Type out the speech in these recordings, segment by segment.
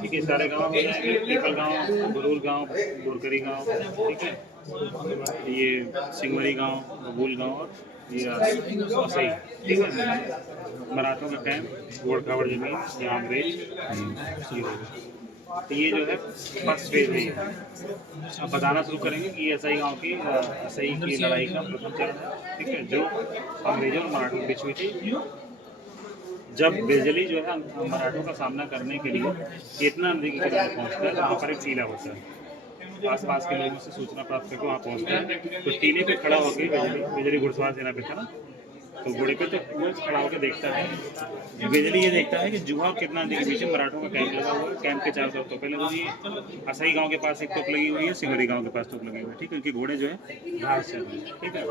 ठीक है, सारे गांव हो जाएंगे, पीपल गांव, गुरूर गांव, बोरकरी गांव, ठीक है, ये सिंगवरी गांव, बबूल गांव और ये सही, ठीक है। मराठों का कैंप, गोड़खावड़ जमीन, यहाँ अंग्रेज, तो ये जो है फर्स्ट फेज है। अब बताना शुरू करेंगे कि ये एसआई गांव की एसआई की लड़ाई का प्रथम चरण है, ठीक है, जो अंग्रेजों और मराठों के बीच हुई थी। जब बिजली जो है मराठों का सामना करने के लिए केतना नदी के किनारे पहुंचता है, वहाँ पर एक टीला होता है। आसपास के लोगों से सूचना प्राप्त करके वहाँ पहुंचता है, तो टीले पे खड़ा होकर बिजली घुड़सवार सेना पे था ना, तो घोड़े पे तो वो खड़ा होकर देखता है, बिजली ये देखता है कि जुहा और कितना नदी के बीच में मराठों का कैंप लगा हुआ है। कैंप के चारों तरफ तोपें लगी हुई है। असई गांव के पास एक तोप लगी हुई है, सिंगरी गांव के पास तोप लगी हुई है, ठीक है। उनके घोड़े जो है घास चल रहे हैं, ठीक है।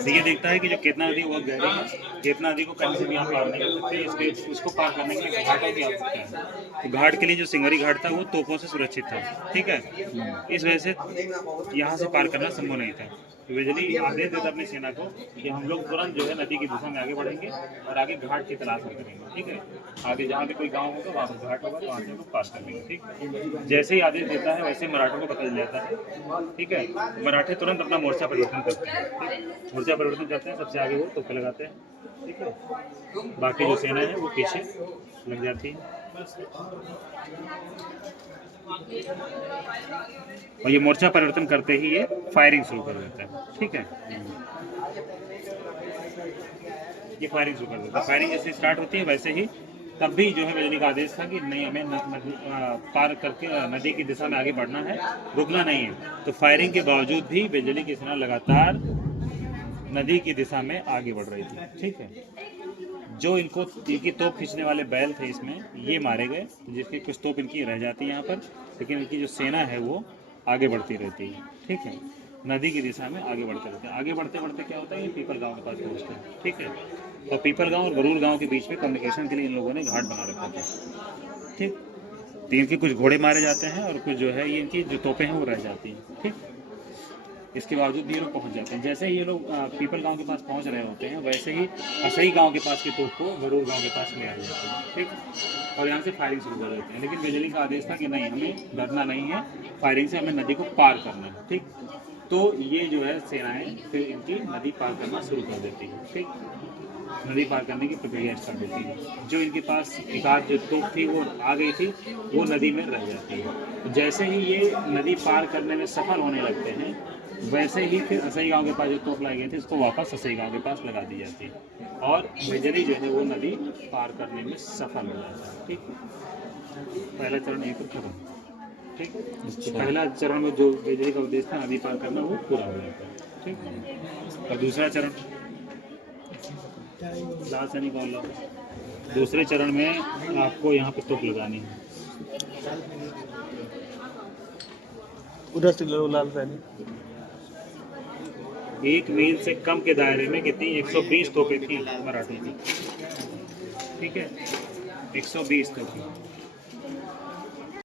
तो ये देखता है कि जो केतना नदी बहुत गहरी है, केतना नदी को कहीं से भी आप पार नहीं कर सकते, इसलिए उसको पार करने के लिए घाटों की आवश्यकता है। तो घाट के लिए जो सिंगरी घाट था वो तोपों से सुरक्षित था, ठीक है। इस वजह से यहाँ से पार करना संभव नहीं था। तो बिजली आदेश देता अपनी सेना को कि हम लोग तुरंत जो है नदी की दिशा में आगे बढ़ेंगे और आगे घाट की तलाश में करेंगे, ठीक है। आगे जहाँ भी कोई गांव होगा वहाँ पर घाट होगा, तो वहाँ से लोग पार कर लेंगे, ठीक। जैसे ही आदेश देता है वैसे मराठों को पता चल जाता है, ठीक है। मराठे तुरंत अपना मोर्चा परिवर्तन करते हैं, ठीक? मोर्चा परिवर्तन करते हैं, सबसे आगे वो तोपे लगाते हैं, ठीक है। बाकी जो सेना है वो पीछे लग जाती है और ये मोर्चा परिवर्तन करते ही ये फायरिंग शुरू कर देता है, ठीक है। ये फायरिंग शुरू कर देता है। फायरिंग जैसे स्टार्ट होती है वैसे ही तब भी जो है बिजली का आदेश था कि नहीं, हमें पार करके नदी की दिशा में आगे बढ़ना है, रुकना नहीं है। तो फायरिंग के बावजूद भी बिजली की सेना लगातार नदी की दिशा में आगे बढ़ रही थी, ठीक है। जो इनकी तोप खींचने वाले बैल थे इसमें, ये मारे गए, जिसकी कुछ तोप इनकी रह जाती है यहाँ पर, लेकिन इनकी जो सेना है वो आगे बढ़ती रहती है, ठीक है। नदी की दिशा में आगे बढ़ते रहते हैं। आगे बढ़ते बढ़ते क्या होता है, ये पीपल गांव के पास पहुँचते हैं, ठीक है। और पीपल गांव और गरूर गांव के बीच में कम्युनिकेशन के लिए इन लोगों ने घाट बना रखा था, ठीक। तो इनके कुछ घोड़े मारे जाते हैं और कुछ जो है ये इनकी जो तोपें हैं वो रह जाती हैं, ठीक। इसके बावजूद भी ये लोग पहुंच जाते हैं। जैसे ही ये लोग पीपल गांव के पास पहुंच रहे होते हैं, वैसे ही असई गांव के पास की तोप को गरूर गांव के पास ले आ जाते हैं, ठीक। और यहाँ से फायरिंग शुरू कर देते हैं। लेकिन बिजली का आदेश था कि नहीं, हमें डरना नहीं है, फायरिंग से हमें नदी को पार करना है, ठीक। तो ये जो है सेनाएं फिर इनकी नदी पार करना शुरू कर देती है, ठीक। नदी पार करने की प्रक्रिया स्टार्ट होती है। जो इनके पास एक आध जो तोप थी वो आ गई थी, वो नदी में रह जाती है। तो जैसे ही ये नदी पार करने में सफल होने लगते हैं, वैसे ही फिर असई गांव के पास जो तोप लाई गई थी उसको वापस असई गांव के पास लगा दी जाती है और बिजली जो है वो नदी पार करने में सफल हो जाता है, ठीक। पहला चरण एक खत्म, ठीक। तो पहला चरण में जो बिजली का उद्देश्य था नदी पार करना, वो पूरा हो जाता है, ठीक। और दूसरा चरण लाल से नहीं बोल लो, दूसरे चरण में आपको यहाँ पे तोप लगानी है। उधर से लो लाल सैनी। एक मील से कम के दायरे में कितनी 120 तोपें थी मराठी की, ठीक है। 120 तोपें।